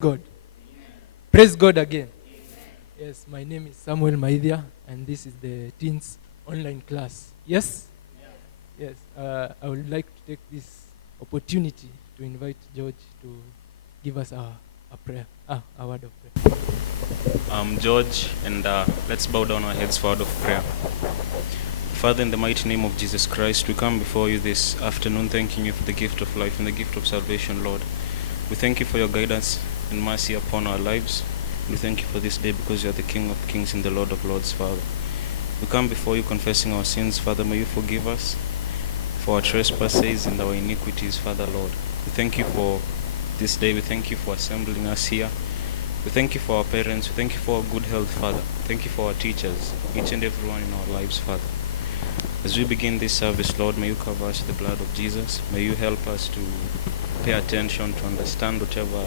God. Praise God again. Yes, my name is Samuel Maidhia, and this is the Teens Online class. Yes? Yes. I would like to take this opportunity to invite George to give us a prayer, a word of prayer. I'm George, and let's bow down our heads for a word of prayer. Father, in the mighty name of Jesus Christ, we come before you this afternoon, thanking you for the gift of life and the gift of salvation, Lord. We thank you for your guidance and mercy upon our lives. We thank you for this day because you are the King of Kings and the Lord of Lords, Father. We come before you confessing our sins, Father. May you forgive us for our trespasses and our iniquities, Father, Lord. We thank you for this day. We thank you for assembling us here. We thank you for our parents. We thank you for our good health, Father. Thank you for our teachers, each and everyone in our lives, Father. As we begin this service, Lord, may you cover us with the blood of Jesus. May you help us to pay attention, to understand whatever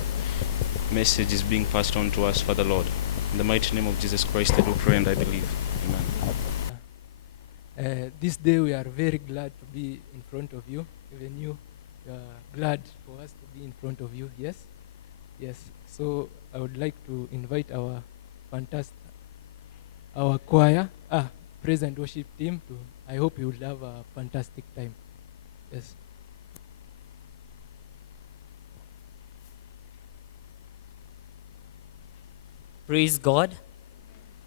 message is being passed on to us, Father, Lord. In the mighty name of Jesus Christ, I do pray and I believe. Amen. This day we are very glad to be in front of you. Even you are glad for us to be in front of you. Yes? Yes. So I would like to invite our choir, praise and worship team to, I hope you will have a fantastic time. Yes. Praise God.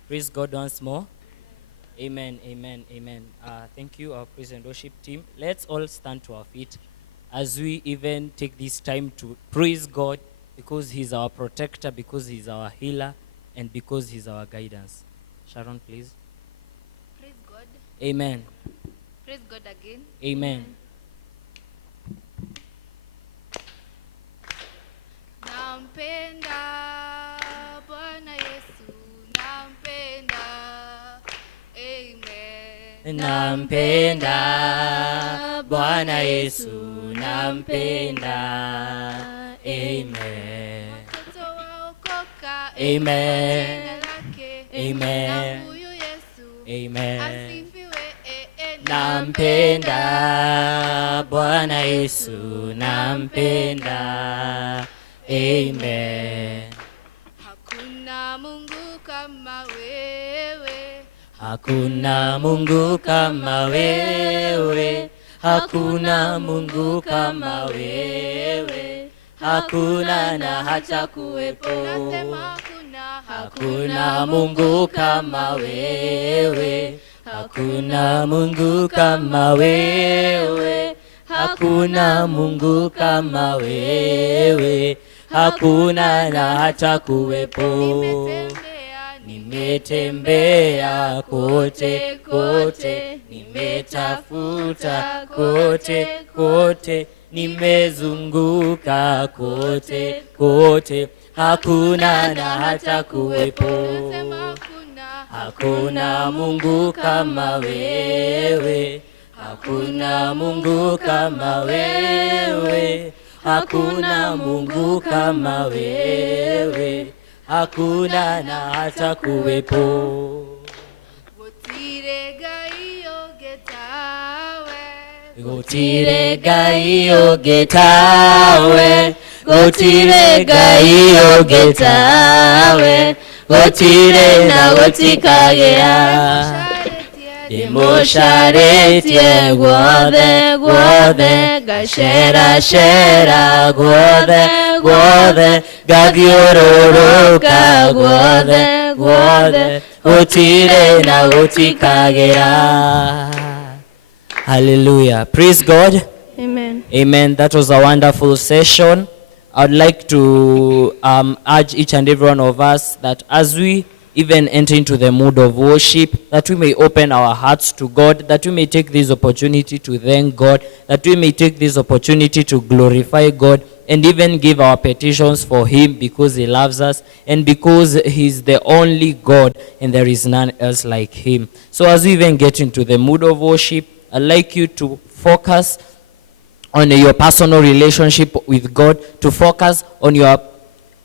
Praise God once more. Amen, amen, amen. Thank you, our praise and worship team. Let's all stand to our feet as we even take this time to praise God because he's our protector, because he's our healer, and because he's our guidance. Sharon, please. Praise God. Amen. Praise God again. Amen. Nampenda Bwana Yesu, nampenda. Amen. Nampenda Bwana Yesu, nampenda. Amen. Watoto waokoka. Amen. Jina lake. Amen. Na huyu Yesu. Amen. Asifiwe. Nampenda Bwana Yesu, nampenda. Amen. Hakuna Mungu kama wewe. Hakuna Mungu kama wewe. Hakuna Mungu kama wewe. Hakuna na hata kuwepo. Nasema hakuna. Hakuna Mungu kama wewe. Hakuna Mungu kama wewe. Hakuna Mungu kama wewe. Hakuna na hata kuwepo. Nimetembea kote kote, nimetafuta kote kote, nimezunguka kote kote, hakuna na hata kuwepo. Hakuna Mungu kama wewe. Hakuna Mungu kama wewe. Hakuna Mungu kama wewe. Hakuna na hata kuwepo. Gotirega iyo getawe. Gotirega iyo getawe. Gotire na gotikagea. Demusharetie guothe guothe. Gashera shera guothe guothe. Gathiururuka guothe guothe. Gotire na gotikagea. Hallelujah. Praise God. Amen. Amen. That was a wonderful session. I would like to urge each and every one of us that as we even enter into the mood of worship, that we may open our hearts to God, that we may take this opportunity to thank God, that we may take this opportunity to glorify God, and even give our petitions for Him because He loves us and because He's the only God and there is none else like Him. So as we even get into the mood of worship, I'd like you to focus on your personal relationship with God, to focus on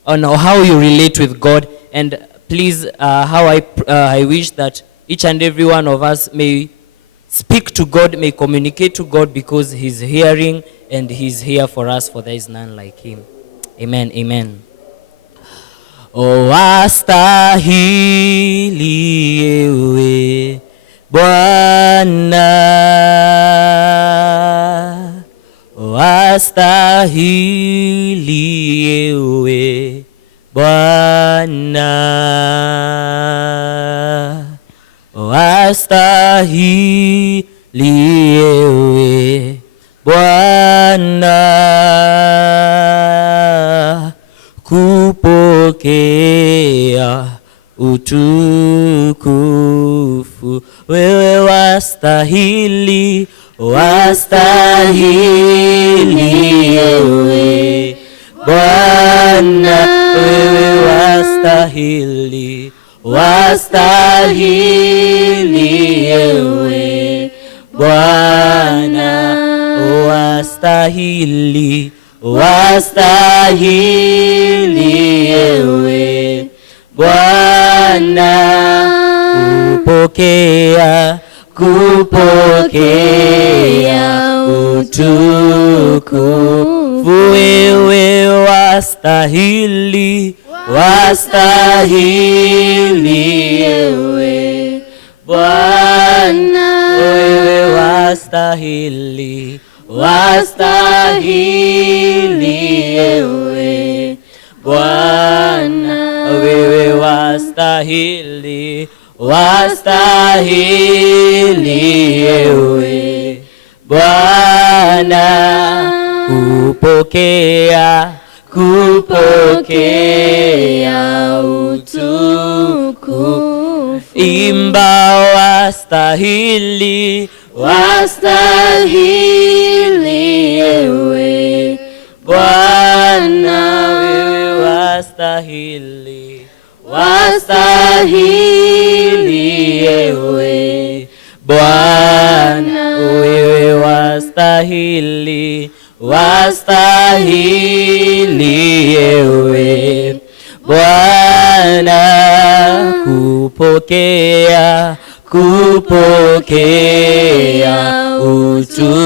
how you relate with God, and please, I wish that each and every one of us may speak to God, may communicate to God because He's hearing and He's here for us, for there is none like Him. Amen, amen. wastahili ewe Bwana, wastahili ewe Bwana, wastahili ewe Bwana, kupokea utukufu. Wewe wastahili, wastahili ewe Bwana, wewe wastahili, wastahili ewe Bwana, wastahili, wastahili ewe Bwana, kupokea utukufu. Wewe wastahili, wastahili ewe Bwana, wewe wastahili, wastahili ewe Bwana, wewe wastahili, wastahili ewe Bwana, kupokea utukufu. Imba wastahili, wastahili ewe Bwana, wewe wastahili, wastahili ewe Bwana, wewe wastahili, wastahili ewe Bwana, kupokea utukufu.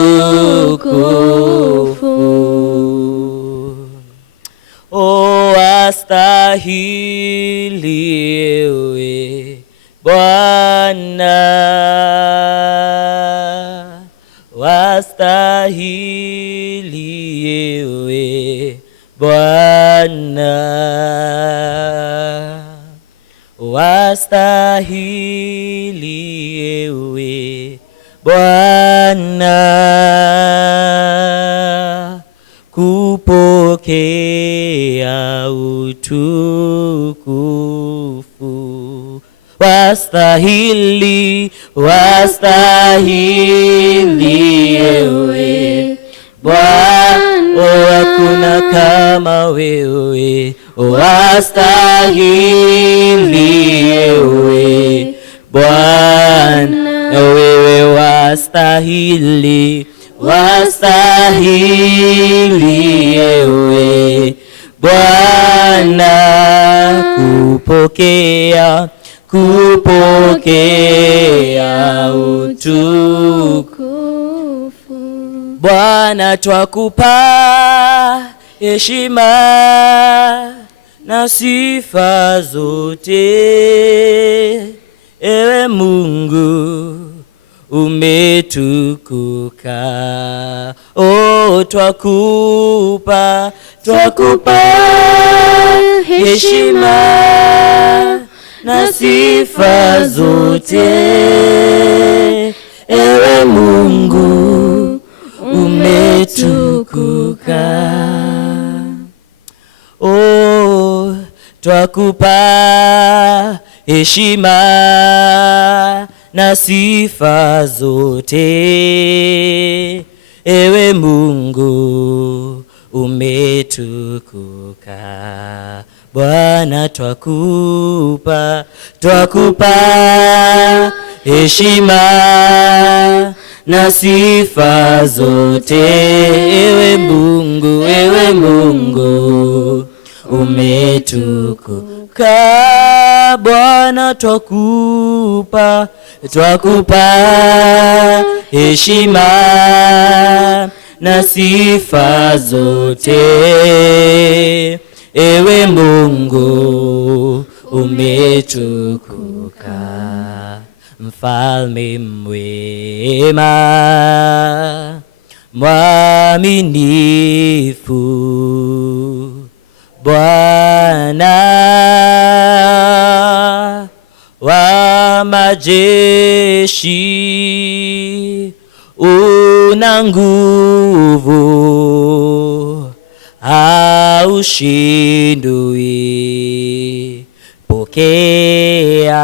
Wastahili ewe Bwana, wastahili ewe Bwana, wastahili ewe Bwana, kupokea utukufu. Wastahili, wastahili ewe Bwana, hakuna kama wewe. Wastahili ewe Bwana, wewe wastahili, wastahili ewe Bwana, kupokea utukufu. Bwana, twakupa heshima na sifa zote, ewe Mungu umetukuka. Twakupa heshima na sifa zote, ewe Mungu umetukuka. Twakupa heshima na sifa zote, ewe Mungu umetukuka. Bwana, twakupa heshima na sifa zote, ewe Mungu umetukuka. Bwana, twakupa heshima na sifa zote, ewe Mungu umetukuka, mfalme mwema, mwaminifu, Bwana wa majeshi, una nguvu, haushindwi. Pokea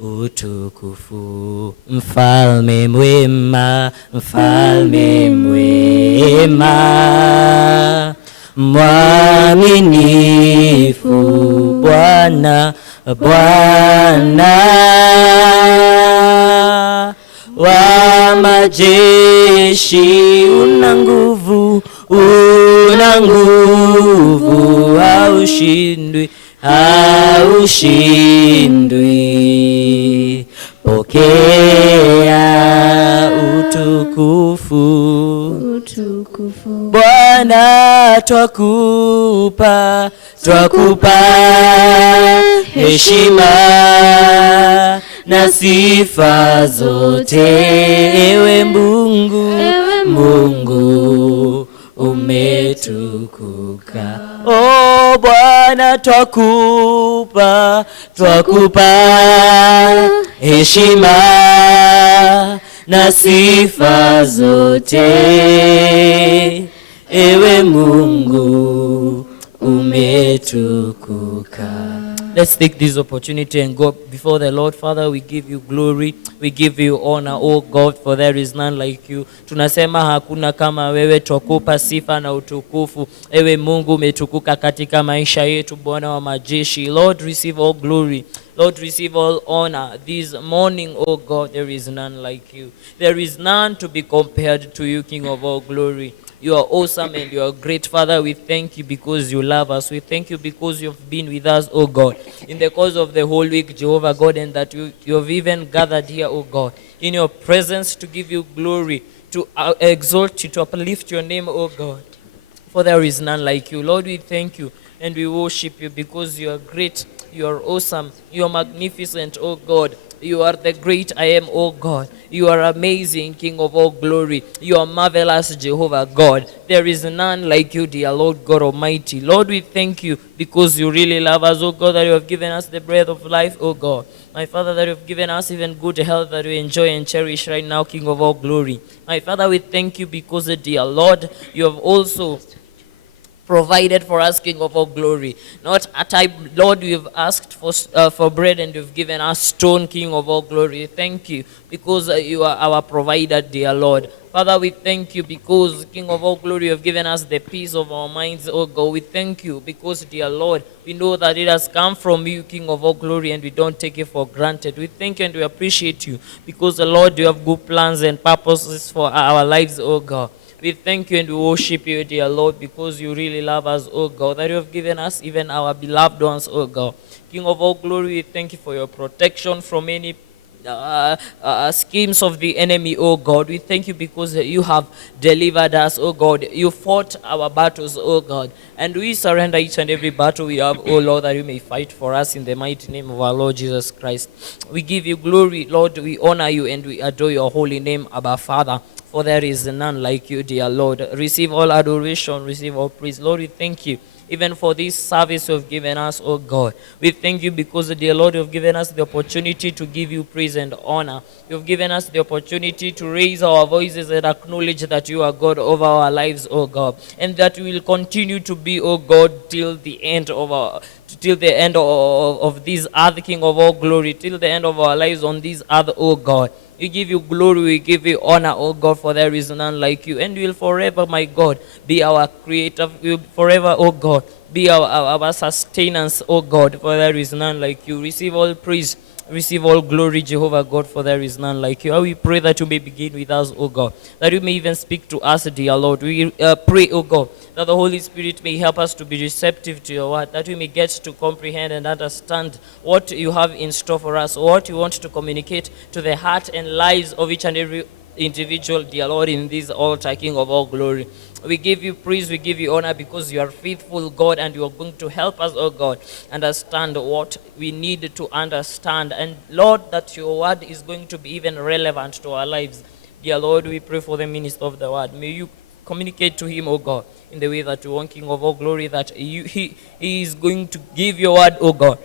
utukufu, mfalme mwema, mfalme mwema, mwaminifu, Bwana, Bwana wa majeshi, una nguvu, haushindwi, haushindwi. Pokea utukufu, Bwana, twakupa heshima na sifa zote, ewe Mungu, Mungu umetukuka. Oh Bwana, twakupa heshima na sifa zote, ewe Mungu umetukuka. Let's take this opportunity and go before the Lord. Father, we give you glory, we give you honor, oh God, for there is none like you. Tunasema hakuna kama wewe, twakupa sifa na utukufu. Ewe Mungu umetukuka katika maisha yetu, Bwana wa majeshi. Lord, receive all glory. Lord, receive all honor. This morning, oh God, there is none like you. There is none to be compared to you, King of all glory. You are awesome and you are great. Father, we thank you because you love us. We thank you because you've been with us, oh God, in the course of the whole week, Jehovah God, and that you have even gathered here, oh God, in your presence to give you glory, to exalt you, to uplift your name, oh God. For there is none like you. Lord, we thank you and we worship you because you are great, you are awesome, you are magnificent, oh God. You are the great I am, oh God. You are amazing, King of all glory. You are marvelous, Jehovah God. There is none like you, dear Lord God Almighty. Lord, we thank you because you really love us, oh God, that you have given us the breath of life, oh God. My Father, that you have given us even good health that we enjoy and cherish right now, King of all glory. My Father, we thank you because, dear Lord, you have also provided for us, King of all glory. Not a time, Lord, you've asked for bread and you've given us stone, King of all glory. Thank you because you are our provider, dear Lord. Father, we thank you because, King of all glory, you have given us the peace of our minds, oh God. We thank you because, dear Lord, we know that it has come from you, King of all glory, and we don't take it for granted. We thank you and we appreciate you because, Lord, you have good plans and purposes for our lives, oh God. We thank you and we worship you, dear Lord, because you really love us, oh God, that you have given us even our beloved ones, oh God. King of all glory, we thank you for your protection from any schemes of the enemy, oh God. We thank you because you have delivered us, oh God. You fought our battles, oh God. And we surrender each and every battle we have, oh Lord, that you may fight for us in the mighty name of our Lord Jesus Christ. We give you glory, Lord. We honor you and we adore your holy name, Abba Father. For there is none like you, dear Lord. Receive all adoration, receive all praise. Lord, we thank you even for this service you have given us, oh God. We thank you because, dear Lord, you have given us the opportunity to give you praise and honor. You have given us the opportunity to raise our voices and acknowledge that you are God over our lives, oh God. And that we will continue to be, oh God, till the end of this earth, King of all glory, till the end of our lives on this earth, oh God. We give you glory, we give you honor, oh God, for there is none like you. And you will forever, my God, be our creator. You will forever, oh God, be our sustenance, oh God, for there is none like you. Receive all praise, receive all glory, Jehovah God, for there is none like you. We pray that you may begin with us, oh God, that you may even speak to us, dear Lord. We pray, oh God, that the Holy Spirit may help us to be receptive to your word, that we may get to comprehend and understand what you have in store for us, what you want to communicate to the heart and lives of each and every individual, dear Lord, in this altar, King of all glory. We give you praise, we give you honor, because you are faithful, God, and you are going to help us, oh God, understand what we need to understand. And Lord, that your word is going to be even relevant to our lives. Dear Lord, we pray for the minister of the word. May you communicate to him, oh God, in the way that you want, King of all glory, that he is going to give your word, oh God,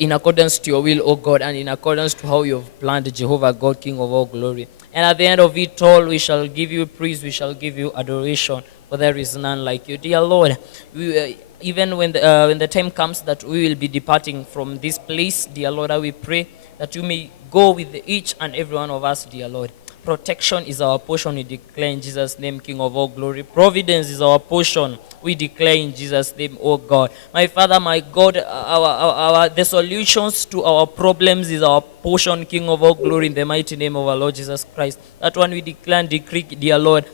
in accordance to your will, oh God, and in accordance to how you have planned, Jehovah God, King of all glory. And at the end of it all, we shall give you praise, we shall give you adoration, for there is none like you. Dear Lord, even when the time comes that we will be departing from this place, dear Lord, we pray that you may go with each and every one of us, dear Lord. Protection is our portion, we declare in Jesus' name, King of all glory. Providence is our portion, we declare in Jesus' name, oh God. My Father, my God, the solutions to our problems is our portion, King of all glory, in the mighty name of our Lord Jesus Christ. That one we declare and decree, dear Lord.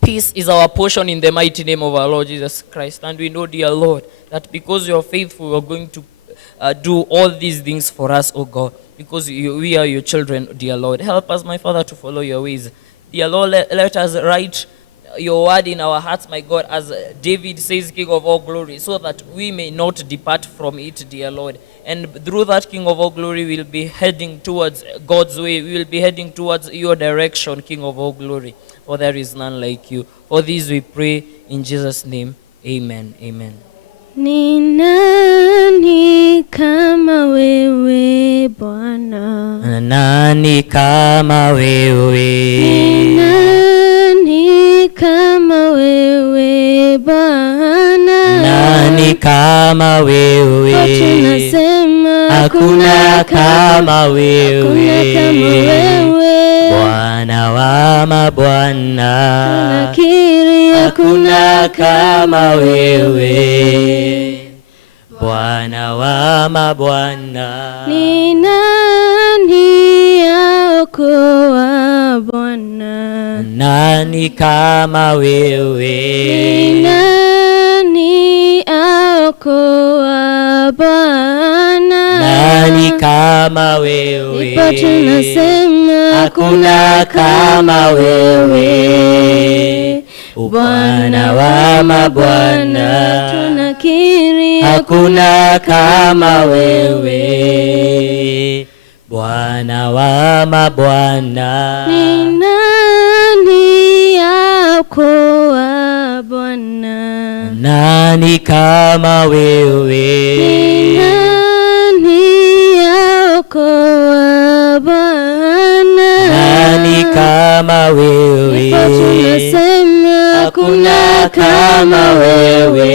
Peace is our portion in the mighty name of our Lord Jesus Christ. And we know, dear Lord, that because you are faithful, you are going to do all these things for us, oh God, because we are your children, dear Lord. Help us, my Father, to follow your ways. Dear Lord, let us write your word in our hearts, my God, as David says, King of all glory, so that we may not depart from it, dear Lord. And through that, King of all glory, we will be heading towards God's way. We will be heading towards your direction, King of all glory, for there is none like you. For this we pray in Jesus' name. Amen. Amen. Ni nani kama wewe Bwana? Nani kama wewe? Ni nani kama wewe Bwana? Nani kama wewe? Kwa tunasema Hakuna kama wewe. Hakuna kama wewe. Bwana wa mabwana. Tunakiri Hakuna kama wewe. Bwana wa mabwana. Ni nani aokoa Bwana? Nani kama wewe? Ni nani aokoa Bwana? Nani kama wewe? Ndipo tunasema Hakuna kama wewe. Bwana wa mabwana. Tunakiri Hakuna kama wewe. Bwana wa mabwana. Ni nani aokoa Bwana? Nani kama wewe? Ni nani aokoa Bwana? Nani kama wewe? Ndipo tunasema Hakuna kama wewe.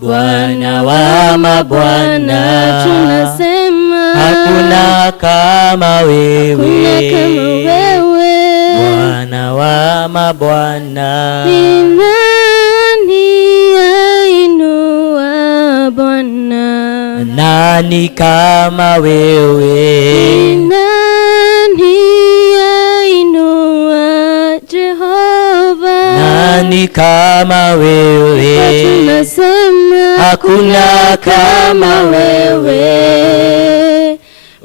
Bwana wa mabwana. Tunasema Hakuna kama wewe. hakuna kama wewe. Bwana wa mabwana. Ni nani ainua Bwana? Nani kama Ni wewe? nani ainua Jehova? Nani kama Kwa wewe? tunasema Hakuna kama wewe.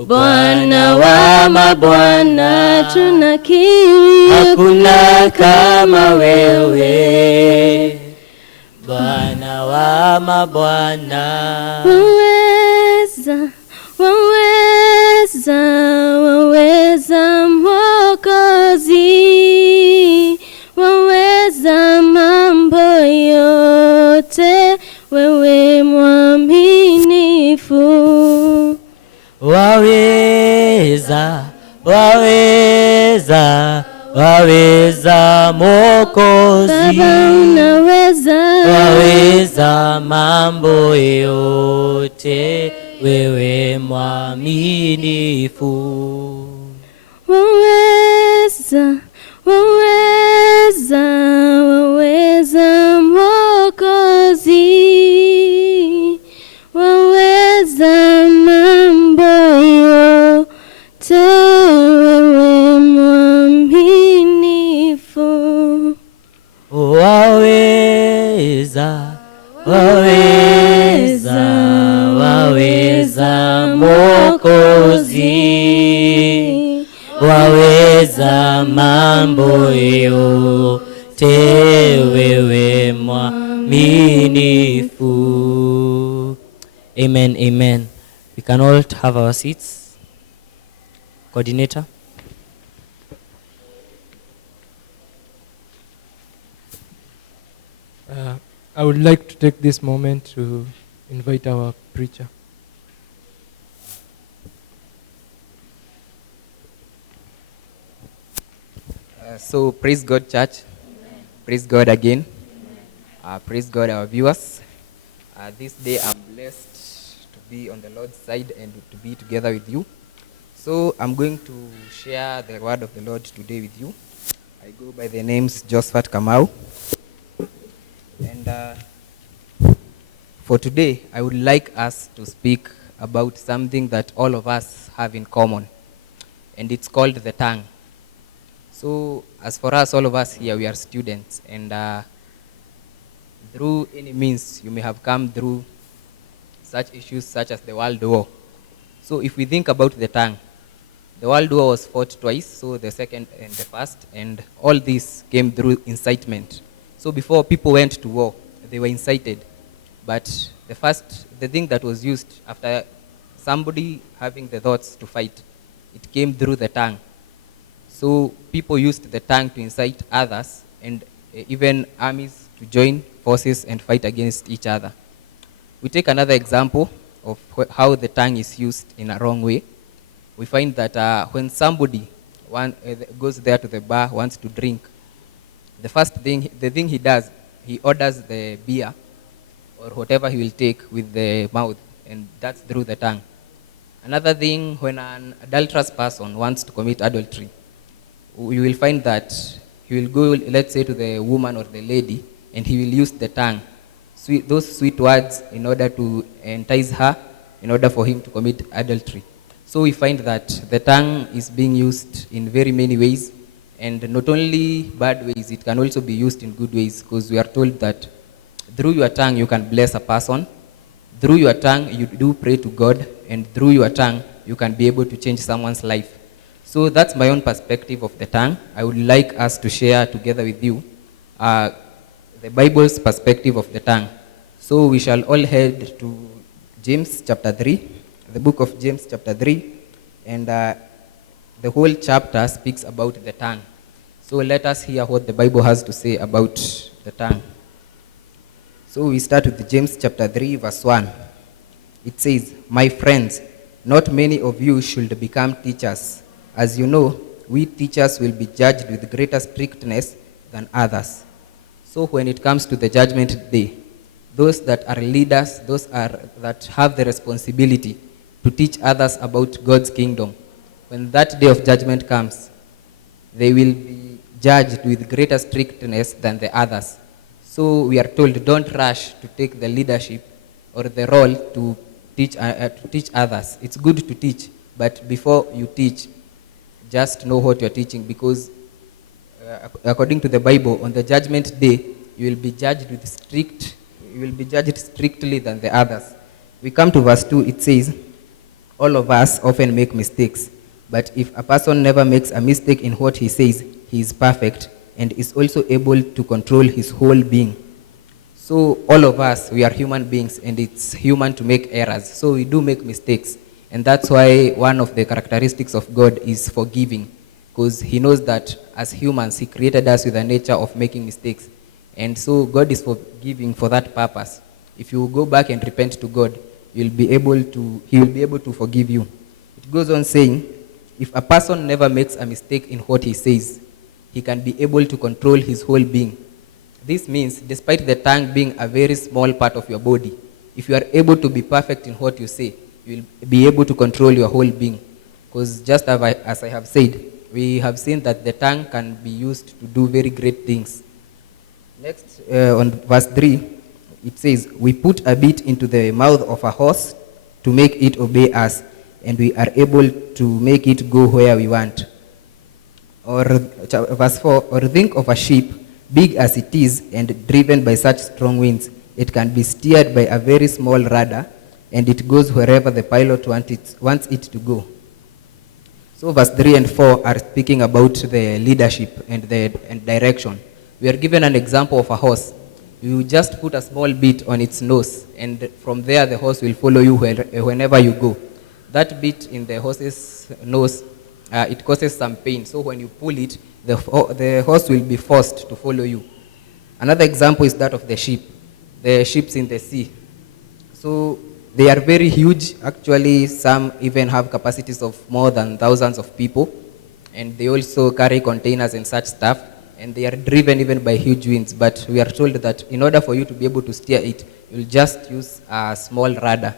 Bwana wa mabwana. tunakiri Hakuna kama wewe. Bwana wa mabwana. waweza, waweza, waweza Mwokozi, waweza mambo yote, wewe mwaminifu. Waweza, waweza, waweza Mwokozi. Baba unaweza, Waweza mambo yote, wewe mwaminifu. waweza, waweza, waweza Mwokozi, waweza mambo yote, wewe mwaminifu. Waweza, waweza, waweza Mwokozi. waweza mambo yote, wewe mwaminifu. Amen, amen. We can all have our seats. Coordinator. I would like to take this moment to invite our preacher. So praise God, church. Praise God again. Praise God, our viewers. This day I'm blessed to be on the Lord's side and to be together with you. So I'm going to share the word of the Lord today with you. I go by the names Josephat Kamau. And for today, I would like us to speak about something that all of us have in common. And it's called the tongue. So as for us, all of us here, we are students. And through any means, you may have come through such issues such as the World War. So if we think about the tongue, the World War was fought twice, so the second and the first, and all this came through incitement. So before people went to war, they were incited. But the thing that was used after somebody having the thoughts to fight, it came through the tongue. So people used the tongue to incite others and even armies to join forces and fight against each other. We take another example of how the tongue is used in a wrong way. We find that when somebody goes there to the bar, wants to drink, the thing he does, he orders the beer or whatever he will take with the mouth, and that's through the tongue. Another thing, when an adulterous person wants to commit adultery, you will find that he will go, let's say, to the woman or the lady, and he will use the tongue, those sweet words, in order to entice her, in order for him to commit adultery. So we find that the tongue is being used in very many ways, and not only bad ways, it can also be used in good ways, because we are told that through your tongue you can bless a person, through your tongue you do pray to God, and through your tongue you can be able to change someone's life. So that's my own perspective of the tongue. I would like us to share together with you the Bible's perspective of the tongue. So we shall all head to James chapter 3, the book of James chapter 3, and the whole chapter speaks about the tongue. So let us hear what the Bible has to say about the tongue. So we start with James chapter 3, verse 1. It says, "My friends, not many of you should become teachers. As you know, we teachers will be judged with greater strictness than others." So when it comes to the judgment day, those that are leaders, that have the responsibility to teach others about God's kingdom, when that day of judgment comes, they will be judged with greater strictness than the others. So we are told, don't rush to take the leadership or the role to teach others. It's good to teach, but before you teach, just know what you're teaching, because according to the Bible, on the judgment day, you will be judged strictly than the others. We come to verse 2, it says, "All of us often make mistakes, but if a person never makes a mistake in what he says, he is perfect and is also able to control his whole being." So all of us, we are human beings, and it's human to make errors. So we do make mistakes. And that's why one of the characteristics of God is forgiving, because he knows that as humans, he created us with a nature of making mistakes. And so God is forgiving for that purpose. If you go back and repent to God, he will be able to forgive you. It goes on saying, if a person never makes a mistake in what he says, he can be able to control his whole being. This means, despite the tongue being a very small part of your body, if you are able to be perfect in what you say, you will be able to control your whole being. Because just as I have said, we have seen that the tongue can be used to do very great things. Next, on verse 3, it says, "We put a bit into the mouth of a horse to make it obey us, and we are able to make it go where we want." Or verse 4, "Or think of a ship, big as it is, and driven by such strong winds. It can be steered by a very small rudder, and it goes wherever the pilot wants it to go." So verse 3 and 4 are speaking about the leadership and the direction. We are given an example of a horse. You just put a small bit on its nose, and from there the horse will follow you whenever you go. That bit in the horse's nose, it causes some pain. So when you pull it, the horse will be forced to follow you. Another example is that of the ships in the sea. So they are very huge. Actually, some even have capacities of more than thousands of people. And they also carry containers and such stuff. And they are driven even by huge winds. But we are told that in order for you to be able to steer it, you'll just use a small rudder.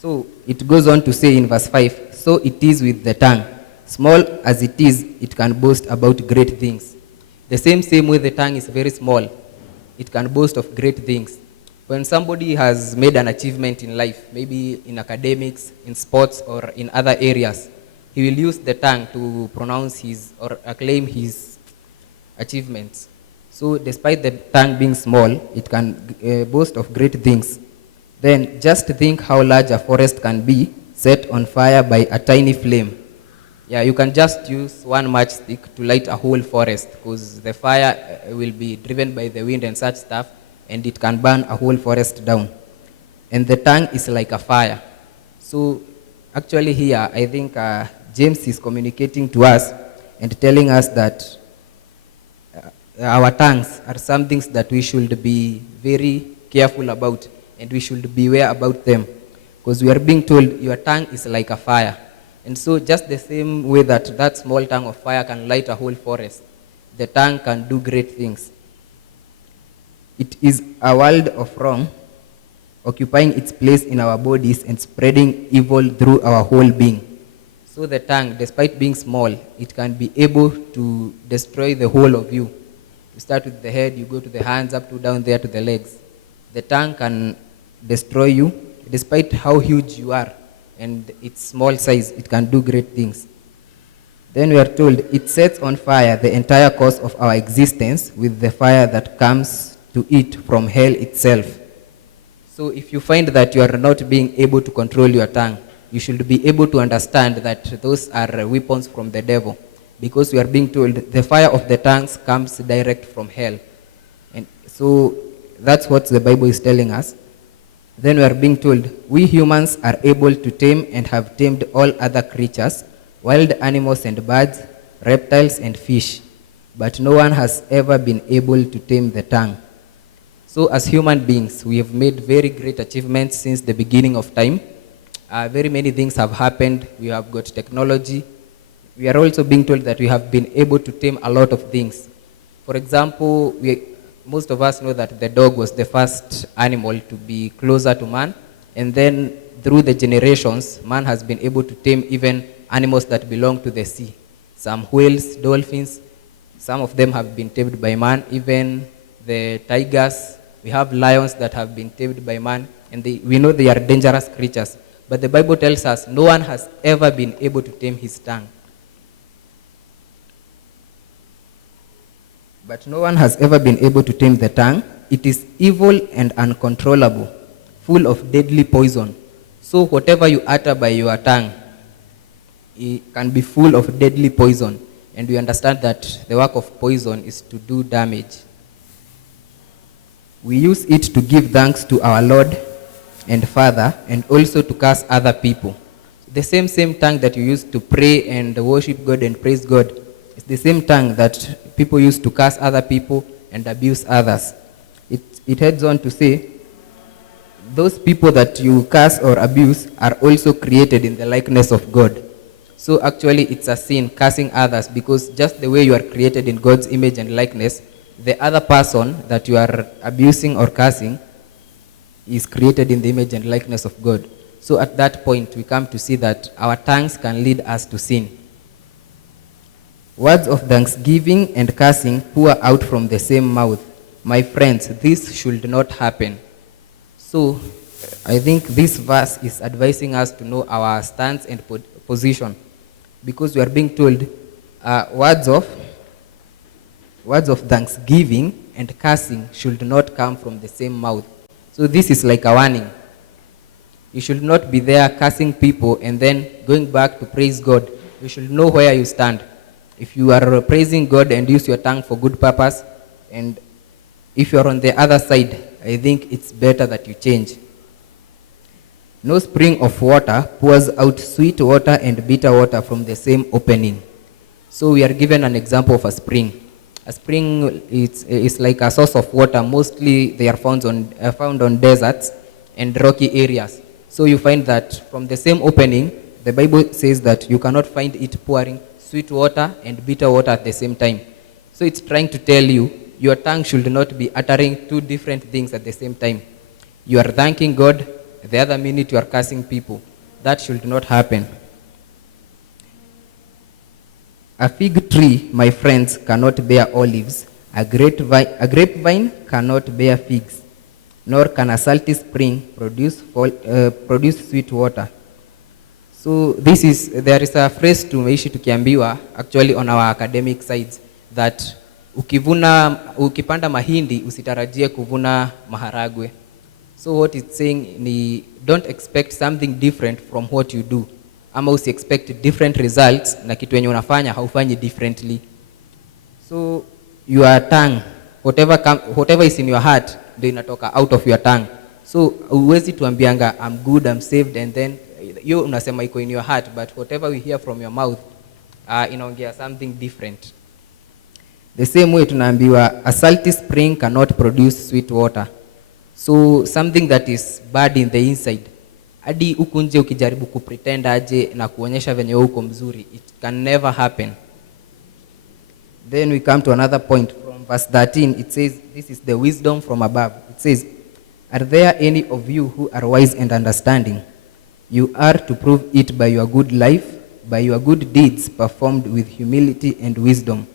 So it goes on to say in verse 5, so it is with the tongue. Small as it is, it can boast about great things. The same way the tongue is very small, it can boast of great things. When somebody has made an achievement in life, maybe in academics, in sports, or in other areas, he will use the tongue to pronounce his or acclaim his achievements. So despite the tongue being small, it can boast of great things. Then just think how large a forest can be set on fire by a tiny flame. Yeah, you can just use one matchstick to light a whole forest because the fire will be driven by the wind and such stuff, and it can burn a whole forest down. And the tongue is like a fire. So actually here, I think James is communicating to us and telling us that our tongues are some things that we should be very careful about, and we should beware about them, because we are being told your tongue is like a fire. And so just the same way that that small tongue of fire can light a whole forest, the tongue can do great things. It is a world of wrong, occupying its place in our bodies and spreading evil through our whole being. So the tongue, despite being small, it can be able to destroy the whole of you. You start with the head, you go to the hands, up to down there to the legs. The tongue can destroy you, despite how huge you are and its small size, it can do great things. Then we are told it sets on fire the entire course of our existence with the fire that comes to it from hell itself. So if you find that you are not being able to control your tongue, you should be able to understand that those are weapons from the devil, because we are being told the fire of the tongues comes direct from hell. And so that's what the Bible is telling us. Then we are being told we humans are able to tame and have tamed all other creatures, wild animals and birds, reptiles and fish, but no one has ever been able to tame the tongue. So as human beings, we have made very great achievements since the beginning of time. Very many things have happened. We have got technology. We are also being told that we have been able to tame a lot of things. For example, most of us know that the dog was the first animal to be closer to man, and then through the generations, man has been able to tame even animals that belong to the sea. Some whales, dolphins, some of them have been tamed by man, even the tigers. We have lions that have been tamed by man, and we know they are dangerous creatures. But the Bible tells us no one has ever been able to tame his tongue. But no one has ever been able to tame the tongue. It is evil and uncontrollable, full of deadly poison. So whatever you utter by your tongue, it can be full of deadly poison. And we understand that the work of poison is to do damage. We use it to give thanks to our Lord and Father, and also to curse other people. The same tongue that you use to pray and worship God and praise God is the same tongue that people use to curse other people and abuse others. It heads on to say, those people that you curse or abuse are also created in the likeness of God. So actually it's a sin cursing others, because just the way you are created in God's image and likeness, the other person that you are abusing or cursing is created in the image and likeness of God. So at that point, we come to see that our tongues can lead us to sin. Words of thanksgiving and cursing pour out from the same mouth. My friends, this should not happen. So I think this verse is advising us to know our stance and position, because we are being told words of thanksgiving and cursing should not come from the same mouth. So this is like a warning. You should not be there cursing people and then going back to praise God you should know where you stand. If you are praising God and use your tongue for good purpose, and if you are on the other side, I think it's better that you change. No spring of water pours out sweet water and bitter water from the same opening. So we are given an example of a spring. A spring is like a source of water. Mostly they are found on deserts and rocky areas. So you find that from the same opening, the Bible says that you cannot find it pouring sweet water and bitter water at the same time. So it's trying to tell you, your tongue should not be uttering two different things at the same time. You are thanking God, the other minute you are cursing people. That should not happen. A fig tree, my friends, cannot bear olives. A grapevine cannot bear figs. Nor can a salty spring produce sweet water. So there is a phrase tumeishi tukiambiwa actually on our academic sides that ukipanda mahindi usitarajie kuvuna maharagwe. So what it's saying ni don't expect something different from what you do. Ama usi expect different results na kitu yenye unafanya haufanyi differently. So your tongue, whatever is in your heart, ndio inatoka out of your tongue. So uwezi tuambianga I'm good, I'm saved, and then you unasema iko in your heart, but whatever we hear from your mouth inaongea something different. The same way tunaambiwa a salty spring cannot produce sweet water. So something that is bad in the inside, hadi huku nje ukijaribu kupretend aje na kuonyesha venye uko mzuri, it can never happen. Then we come to another point from verse 13. It says, this is the wisdom from above. It says, are there any of you who are wise and understanding? You are to prove it by your good life, by your good deeds performed with humility and wisdom.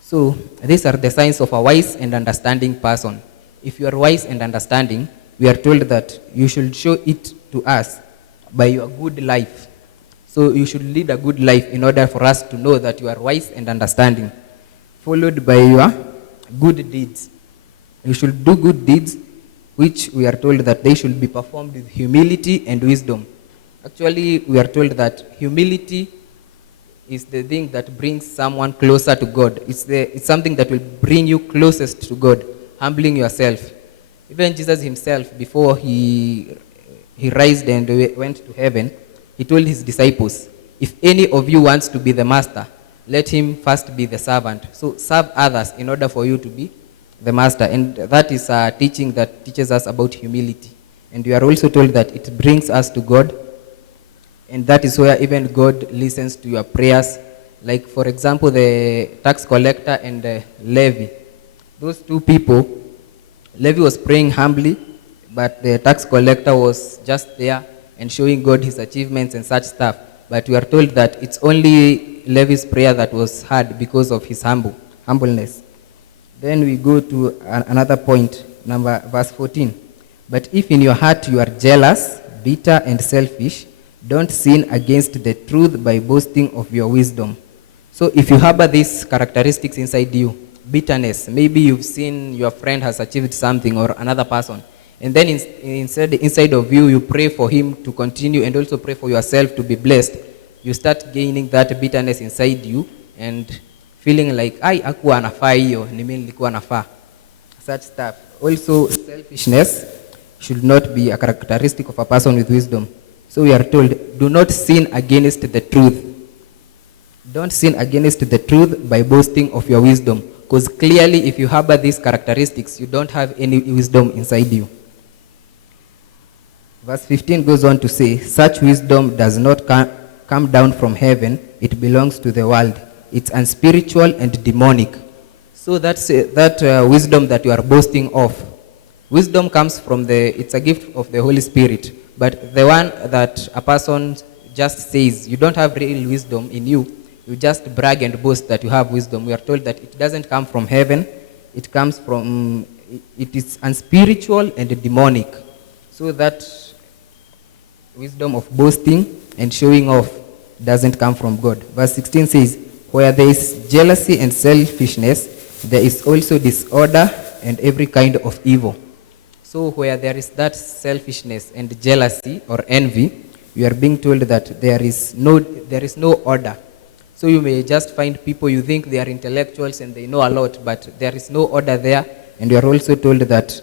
So these are the signs of a wise and understanding person. If you are wise and understanding, we are told that you should show it to us by your good life. So you should lead a good life in order for us to know that you are wise and understanding. Followed by your good deeds. You should do good deeds, which we are told that they should be performed with humility and wisdom. Actually, we are told that humility is the thing that brings someone closer to God. It's something that will bring you closest to God, humbling yourself. Even Jesus himself, before he rised and went to heaven, he told his disciples, if any of you wants to be the master, let him first be the servant. So serve others in order for you to be the master. And that is a teaching that teaches us about humility. And we are also told that it brings us to God. And that is where even God listens to your prayers. Like, for example, the tax collector and Levi. Those two people, Levi was praying humbly, but the tax collector was just there and showing God his achievements and such stuff. But we are told that it's only Levi's prayer that was heard because of his humbleness. Then we go to another point, verse 14. But if in your heart you are jealous, bitter, and selfish, don't sin against the truth by boasting of your wisdom. So if you harbor these characteristics inside you, bitterness, maybe you've seen your friend has achieved something or another person, and then inside of you, you pray for him to continue and also pray for yourself to be blessed, you start gaining that bitterness inside you and feeling like, akuwa anafaa hiyo, ni mimi nilikuwa nafaa. Such stuff. Also, selfishness should not be a characteristic of a person with wisdom. So we are told, do not sin against the truth. Don't sin against the truth by boasting of your wisdom. Because clearly, if you harbor these characteristics, you don't have any wisdom inside you. Verse 15 goes on to say, such wisdom does not come down from heaven. It belongs to the world. It's unspiritual and demonic. So that's that wisdom that you are boasting of. Wisdom comes from it's a gift of the Holy Spirit. But the one that a person just says, you don't have real wisdom in you, you just brag and boast that you have wisdom. We are told that it doesn't come from heaven. It comes from, it is unspiritual and demonic. So that wisdom of boasting and showing off doesn't come from God. Verse 16 says, where there is jealousy and selfishness, there is also disorder and every kind of evil. So where there is that selfishness and jealousy or envy, we are being told that there is no order. So you may just find people you think they are intellectuals and they know a lot, but there is no order there. And we are also told that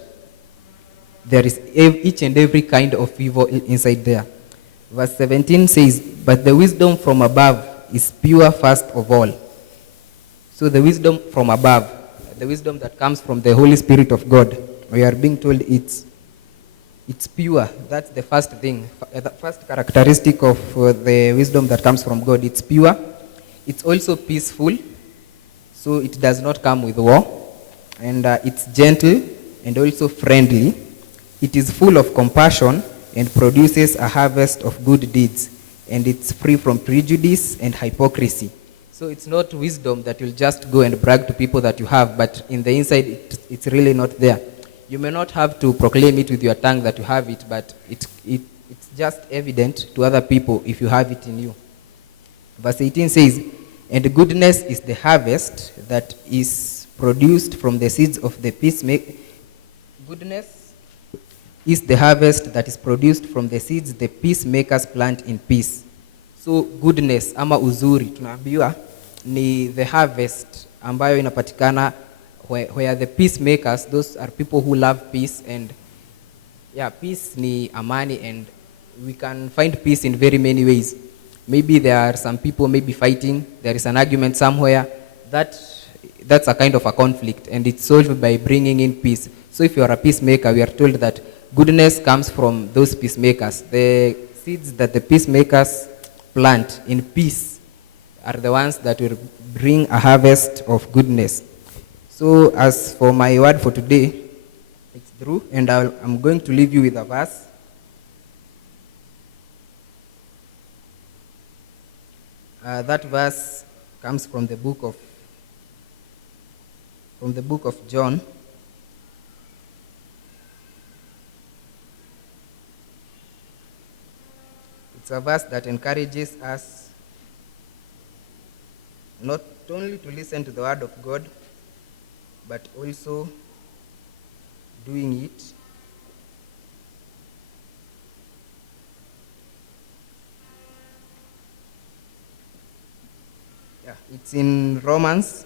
there is each and every kind of evil inside there. Verse 17 says, but the wisdom from above is pure first of all. So the wisdom from above, the wisdom that comes from the Holy Spirit of God, we are being told it's pure. That's the first thing. The first characteristic of the wisdom that comes from God. It's pure. It's also peaceful. So it does not come with war. And it's gentle and also friendly. It is full of compassion and produces a harvest of good deeds. And it's free from prejudice and hypocrisy. So it's not wisdom that you'll just go and brag to people that you have, but in the inside, it's really not there. You may not have to proclaim it with your tongue that you have it, but it's just evident to other people if you have it in you. Verse 18 says, and goodness is the harvest that is produced from the seeds of the peacemaker. Goodness is the harvest that is produced from the seeds the peacemakers plant in peace. So goodness ama uzuri tunaambiwa ni the harvest ambayo inapatikana where the peacemakers, those are people who love peace, and peace ni amani, and we can find peace in very many ways. Maybe there are some people maybe fighting, there is an argument somewhere, that's a kind of a conflict, and it's solved by bringing in peace. So if you are a peacemaker, we are told that goodness comes from those peacemakers. The seeds that the peacemakers plant in peace are the ones that will bring a harvest of goodness. So as for my word for today, it's true, and I'm going to leave you with a verse. That verse comes from the book of John. It's a verse that encourages us not only to listen to the word of God, but also doing it. It's in Romans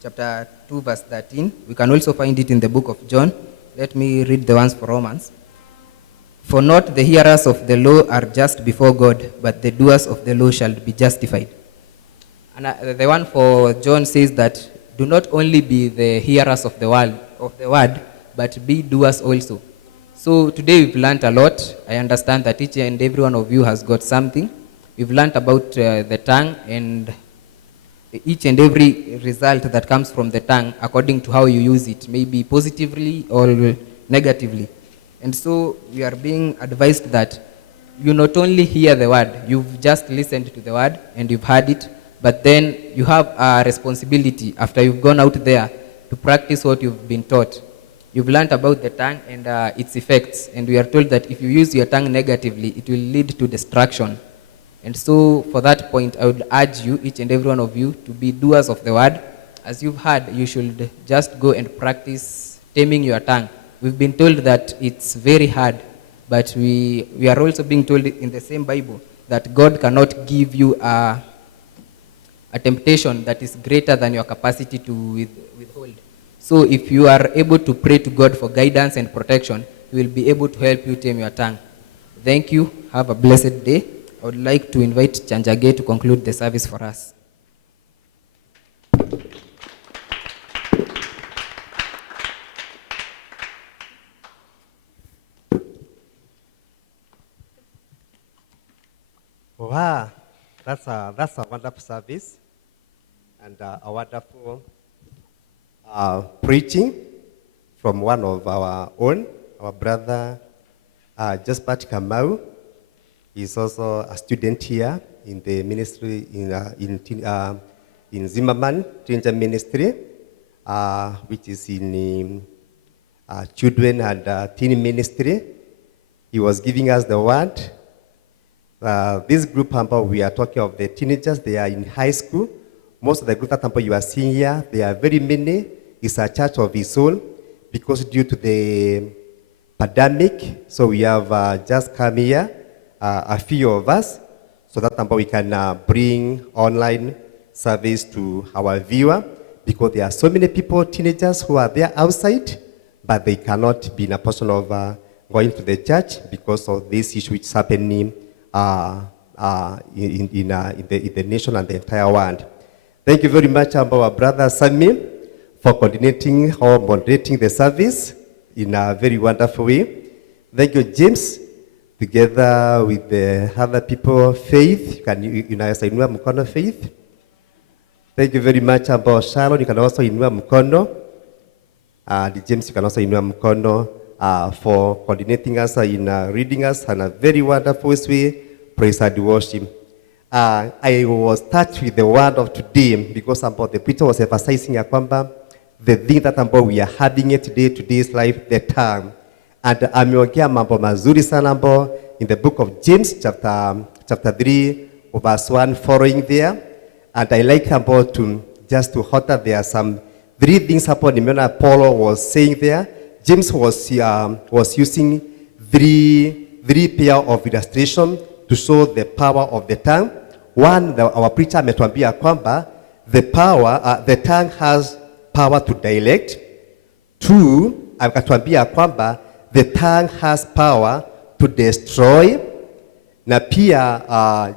chapter 2 verse 13. We can also find it in the book of John. Let me read the ones for Romans. For not the hearers of the law are just before God, but the doers of the law shall be justified. And the one for John says that do not only be the hearers of the word, but be doers also. So today we've learned a lot. I understand that each and every one of you has got something. We've learned about the tongue and each and every result that comes from the tongue according to how you use it, maybe positively or negatively. And so we are being advised that you not only hear the word, you've just listened to the word and you've heard it, but then you have a responsibility after you've gone out there to practice what you've been taught. You've learned about the tongue and its effects, and we are told that if you use your tongue negatively, it will lead to destruction. And so for that point, I would urge you, each and every one of you, to be doers of the word. As you've heard, you should just go and practice taming your tongue. We've been told that it's very hard, but we are also being told in the same Bible that God cannot give you a temptation that is greater than your capacity to withhold. So if you are able to pray to God for guidance and protection, He will be able to help you tame your tongue. Thank you. Have a blessed day. I would like to invite Chanjage to conclude the service for us. Wow, that's a wonderful service and a wonderful preaching from one of our own, our brother Jaspat Kamau. He's also a student here in the ministry in Zimmerman Teenager Ministry, which is in children and teen ministry. He was giving us the word. This group we are talking of the teenagers, they are in high school. Most of the group that you are seeing here, they are very many. It's a church of his own because due to the pandemic, so we have just come here a few of us so that we can bring online service to our viewer, because there are so many people, teenagers who are there outside, but they cannot be in a position of going to the church because of this issue which is happening in the nation and the entire world. Thank you very much, our brother Sammy, for coordinating or moderating the service in a very wonderful way. Thank you, James, together with the other people, Faith. Can you inua mkono, Faith? Thank you very much, about Sharon. You can also inua mkono. James, you can also inua mkono for coordinating us in reading us in a very wonderful way. Praise and worship. I was touched with the word of today because the preacher was emphasizing the thing that we are having it today, today's life, the tongue. And ameongea mambo mazuri sana in the book of James, chapter 3, verse 1, following there. And I like to just to hotter there are some 3 things nimeona Paul was saying there. James was using three pair of illustration to show the power of the tongue. One, our preacher ametuambia kwamba the tongue has power to dilect. 2, akatuambia kwamba the tongue has power to destroy. Na pia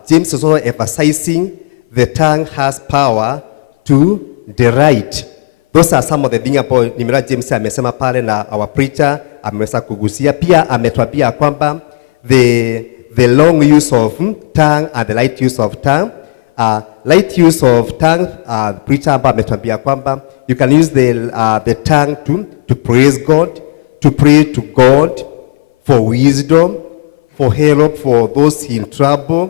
James is also emphasizing the tongue has power to deride. Those are some of the things about nimeona James amesema pale, na our preacher ameweza kugusia. Pia ametuambia kwamba the long use of tongue and the light use of tongue. Light use of tongue, preacher ametuambia kwamba you can use the tongue to praise God, to pray to God for wisdom, for help for those in trouble.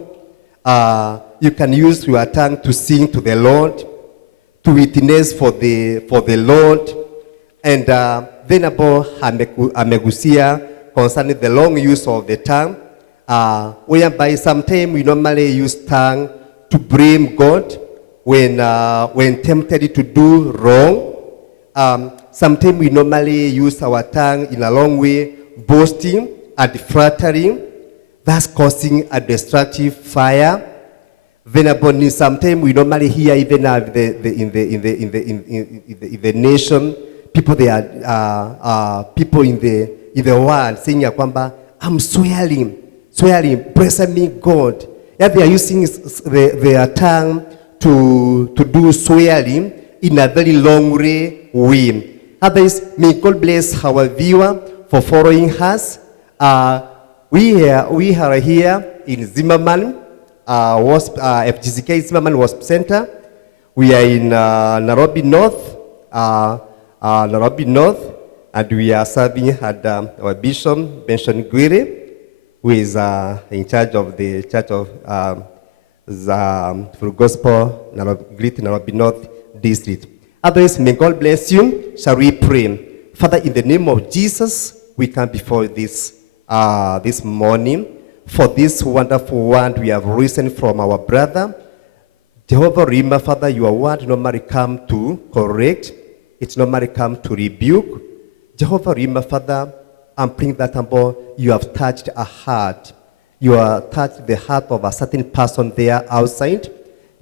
You can use your tongue to sing to the Lord, to witness for the Lord. And then about amegusia concerning the long use of the tongue, whereby sometimes we normally use tongue to blame God when tempted to do wrong. Sometimes we normally use our tongue in a long way, boasting and flattering, thus causing a destructive fire. Then sometimes we normally hear even in the nation, people people in the world saying kwamba I'm swearing, bless me God. Yeah, they are using their tongue to do swearing in a very long way. Others, may God bless our viewer for following us. We are here in Zimmerman, FGCK Zimmerman Hospital Center. We are in Nairobi North, and we are serving at our Bishop Benson Gwire, who is in charge of the Church of Full Gospel, Great Nairobi North District. Others, may God bless you. Shall we pray? Father, in the name of Jesus, we come before this morning for this wonderful word we have risen from our brother. Jehovah, remember, Father, your word normally come to correct. It normally come to rebuke. Jehovah, remember, Father, I'm praying that you have touched a heart. You have touched the heart of a certain person there outside.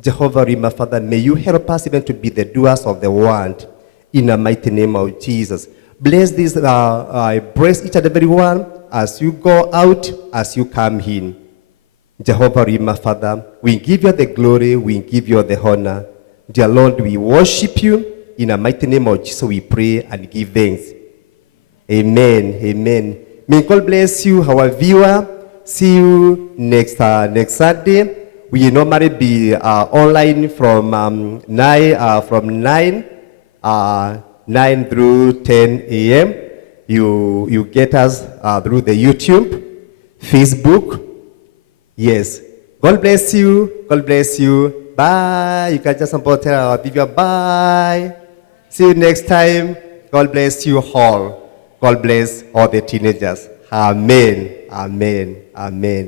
Jehovah, remember, Father, may you help us even to be the doers of the word in the mighty name of Jesus. Bless this, bless each and every one as you go out, as you come in. Jehovah, remember, Father, we give you the glory, we give you the honor. Dear Lord, we worship you. In the mighty name of Jesus, we pray and give thanks. Amen. Amen. May God bless you, our viewer. See you next Sunday. We normally be online from 9 through 10 a.m. You get us through the YouTube, Facebook. Yes. God bless you. God bless you. Bye. You can just tell our viewer bye. See you next time. God bless you all. God bless all the teenagers. Amen. Amen. Amen.